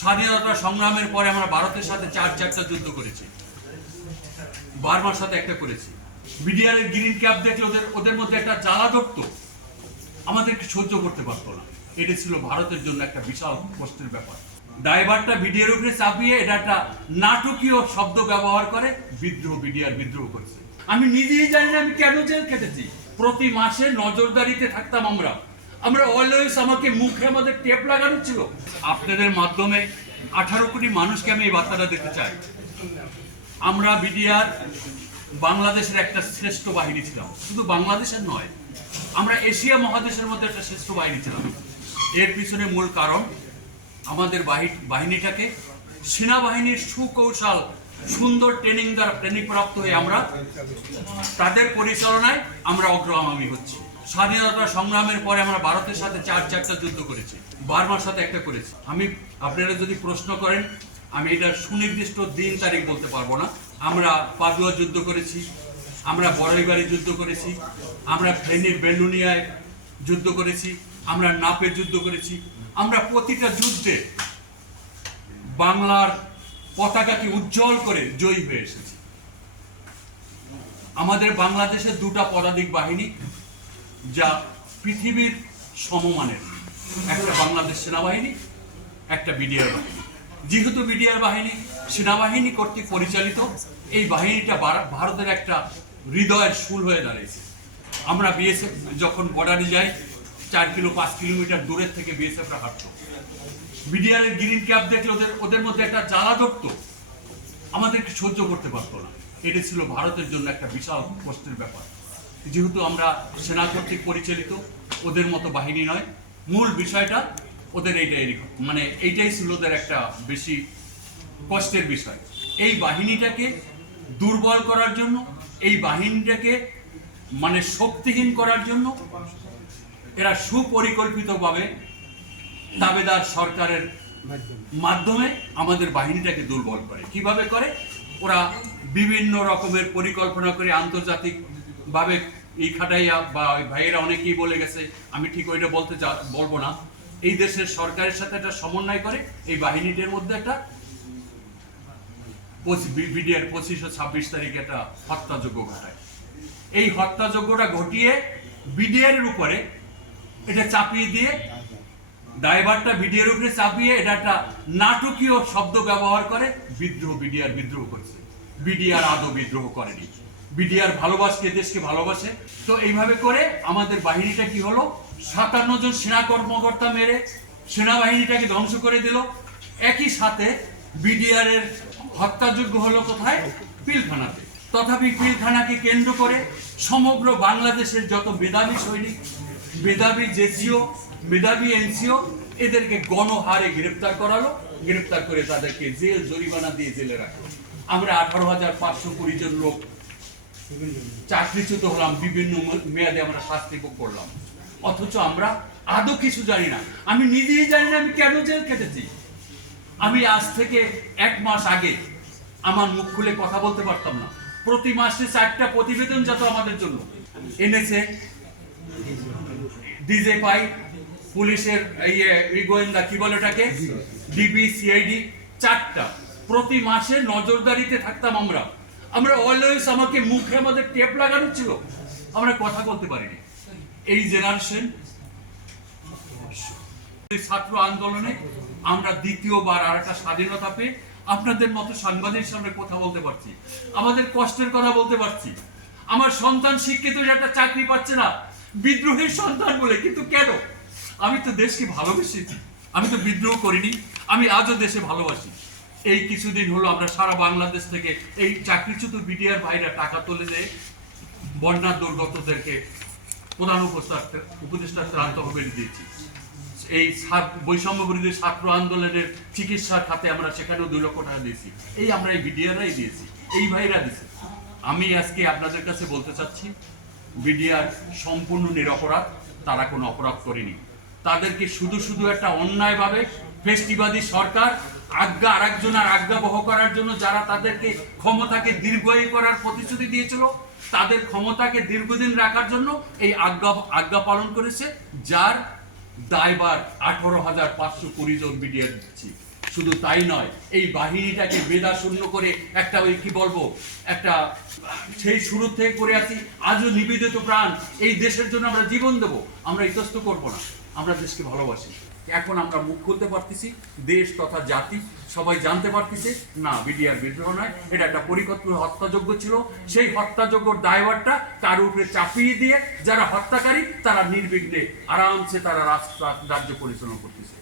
স্বাধীনতা সংগ্রামের পরে আমরা ভারতের সাথে চারটা যুদ্ধ করেছি, বার্মার সাথে একটা করেছি। বিডিআর এর গ্রিন ক্যাপ দেখলে ওদের মধ্যে একটা জ্বালা ধরতো, আমাদেরকে সহ্য করতে পারতো না। এটা ছিল ভারতের জন্য একটা বিশাল কষ্টের ব্যাপার। ড্রাইভারটা বিডিআর উপরে চাপিয়ে এটা একটা নাটকীয় শব্দ ব্যবহার করে বিডিআর বিদ্রোহ করেছে। আমি নিজেই জানি না আমি কেন জেল খেটেছি। প্রতি মাসে নজরদারিতে থাকতাম আমরা অলওয়েজ, আমাকে মুখে আমাদের টেপ লাগানো ছিল। আপনাদের মাধ্যমে 18 কোটি মানুষকে আমি এই বার্তাটা দিতে চাই। আমরা বিডিআর বাংলাদেশের একটা শ্রেষ্ঠ বাহিনী ছিলাম, শুধু বাংলাদেশের নয়, আমরা এশিয়া মহাদেশের মধ্যে একটা শ্রেষ্ঠ বাহিনী ছিলাম। এর পিছনে মূল কারণ আমাদের বাহিনীটাকে সেনাবাহিনীর সুকৌশল সুন্দর ট্রেনিং দ্বারা ট্রেনিং প্রাপ্ত হয়ে আমরা তাদের পরিচালনায় আমরা অগ্রগামী হচ্ছি। স্বাধীনতা সংগ্রামের পরে আমরা ভারতের সাথে চারটা যুদ্ধ করেছি, বার্মার সাথে একটা করেছি। আপনারা যদি প্রশ্ন করেন, আমি এটা সুনির্দিষ্ট দিন তারিখ বলতে পারবো না। আমরা পাদুয়া যুদ্ধ করেছি, আমরা বড়াইবাড়ি যুদ্ধ করেছি, আমরা ফেনীর বেলুনিয়ায় যুদ্ধ করেছি, আমরা নাপে যুদ্ধ করেছি। আমরা প্রতিটা যুদ্ধে বাংলার পতাকাকে উজ্জ্বল করে জয়ী হয়ে এসেছি। আমাদের বাংলাদেশের দুটা পদাতিক বাহিনী যা পৃথিবীর সমমানের, একটা বাংলাদেশ সেনাবাহিনী, একটা বিডিআর বাহিনী। যেহেতু বিডিআর বাহিনী সেনাবাহিনী কর্তৃক পরিচালিত, এই বাহিনীটা ভারতের একটা হৃদয়ের শুল হয়ে দাঁড়িয়েছে। আমরা বিএসএফ যখন বর্ডারে যাই, 4-5 কিলোমিটার দূরের থেকে বিএসএফরা হাঁটতো। বিডিআর এর গ্রিন ক্যাপ দেখলে ওদের মধ্যে একটা জ্বালা ধরতো, আমাদেরকে সহ্য করতে পারতো না। এটা ছিল ভারতের জন্য একটা বিশাল কষ্টের ব্যাপার। যেহেতু আমরা সেনা কর্তৃক পরিচালিত, ওদের মতো বাহিনী নয়, মূল বিষয়টা ওদের এইটাই ছিল ওদের একটা বেশি কষ্টের বিষয়। এই বাহিনীটাকে দুর্বল করার জন্য, এই বাহিনীটাকে শক্তিহীন করার জন্য এরা সুপরিকল্পিতভাবে দাবেদার সরকারের মাধ্যমে আমাদের বাহিনীটাকে দুর্বল করে। কিভাবে করে? ওরা বিভিন্ন রকমের পরিকল্পনা করে আন্তর্জাতিক ভাবে এই খাটাইয়া, বা ভাইয়েরা অনেকেই বলে গেছে, আমি ঠিক ওইটা বলবো না, এই দেশের সরকারের সাথে একটা সমন্বয় করে এই বাহিনীটির মধ্যে একটা বিডিআর 25 ও 26 তারিখে একটা হত্যাযজ্ঞ ঘটায়। এই হত্যাযজ্ঞটা ঘটিয়ে বিডিআর এর উপরে এটা চাপিয়ে দিয়ে, ড্রাইভারটা বিডিআর উপরে চাপিয়ে এটা একটা নাটকীয় শব্দ ব্যবহার করে বিডিআর বিদ্রোহ করেছে। বিডিআর আদৌ বিদ্রোহ করেনি। বিডিআর ভালোবাসে, দেশকে ভালোবাসে। তো এইভাবে করে আমাদের বাহিনীটা কি হলো, 57 জন সেনা কর্মকর্তা মেরে সেনাবাহিনীটাকে ধ্বংস করে দিল। একই সাথে বিডিআর এর হত্যাযজ্ঞ হলো কোথায়? পিলখানাতে। তথাপি পিলখানাকে কেন্দ্র করে সমগ্র বাংলাদেশের যত মেধাবী সৈনিক, মেধাবী জেসিও, মেধাবী এনসিও, এদেরকে গণহারে গ্রেপ্তার করালো। গ্রেপ্তার করে তাদেরকে জেল জরিমানা দিয়ে জেলে রাখলো। আমরা 18,520 জন লোক চাকরিচ্যুত হলাম, বিভিন্ন মেয়াদে আমরা শাস্তি ভোগ করলাম। অথচ আমরা আদৌ কিছু জানি না। আমি নিজেই জানি না আমি কেন জেল খেটেছি। আমি আজ থেকে 1 মাস আগে আমার মুখ খুলে কথা বলতে পারতাম না। প্রতি মাসে 4টা প্রতিবেদন যত আমাদের জন্য এনেছে ডিজেপাই, পুলিশের গোয়েন্দা কি বলে ওটাকে, ডিবি, সিআইডি, 4টা। প্রতি মাসে নজরদারিতে থাকতাম আমরা অলওয়েজ, আমাকে মুখে আমাদের টেপ লাগানো ছিল, আমরা কথা বলতে পারিনি। এই জেনারেশন ছাত্র আন্দোলনে আমরা দ্বিতীয়বার আর একটা স্বাধীনতা পেয়ে আপনাদের মতো সাংবাদিকের সামনে কথা বলতে পারছি, আমাদের কষ্টের কথা বলতে পারছি। আমার সন্তান শিক্ষিত, একটা চাকরি পাচ্ছে না, বিদ্রোহের সন্তান বলে। কিন্তু কেন? আমি তো দেশকে ভালোবেসেছি, আমি তো বিদ্রোহ করিনি, আমি আজও দেশে ভালোবাসি। এই কিছুদিন হলো আমরা সারা বাংলাদেশ থেকে এই চাকরিচ্যুত বিডিআর ভাইরা টাকা তুলে দিয়ে বন্যা দুর্গতদেরকে প্রধান উপদেষ্টা ত্রাণ তহবিল দিয়েছি। এই বৈষম্য বিরোধী ছাত্র আন্দোলনের চিকিৎসার খাতে আমরা সেখানেও 2 লক্ষ টাকা দিয়েছি। আমরা এই বিডিআররাই দিয়েছি, এই ভাইরা দিয়েছে। আমি আজকে আপনাদের কাছে বলতে চাচ্ছি, বিডিআর সম্পূর্ণ নিরপরাধ, তারা কোনো অপরাধ করেনি। তাদেরকে শুধু একটা অন্যায়ভাবে ফেস্টিবাদী সরকার আরেকজনের আজ্ঞা বহ করার জন্য, যারা তাদেরকে ক্ষমতাকে দীর্ঘায়ু করার প্রতিশ্রুতি দিয়েছিল, তাদের ক্ষমতাকে দীর্ঘদিন রাখার জন্য এই আজ্ঞা পালন করেছে, যার দায়ভার 18,520 জন বিডিআর দিচ্ছি। শুধু তাই নয়, এই বাহিনীটাকে বেদা শূন্য করে একটা ওই কি বলবো একটা সেই শুরু থেকে করে আছি, আজও নিবেদিত প্রাণ এই দেশের জন্য আমরা জীবন দেবো, আমরা ইতস্ত করবো না, আমরা দেশকে ভালোবাসি। এখন আমরা মুখ খুলতে পারতেছি, দেশ তথা জাতি সবাই জানতে পারতেছে না বিডিআর বিদ্রোহ নয়, এটা একটা পরিকল্পিত হত্যাযজ্ঞ ছিল। সেই হত্যাযজ্ঞর দায়ভারটা তার উপরে চাপিয়ে দিয়ে যারা হত্যাকারী তারা নির্বিঘ্নে আরামসে তারা রাজ্য পরিচালনা করতেছে।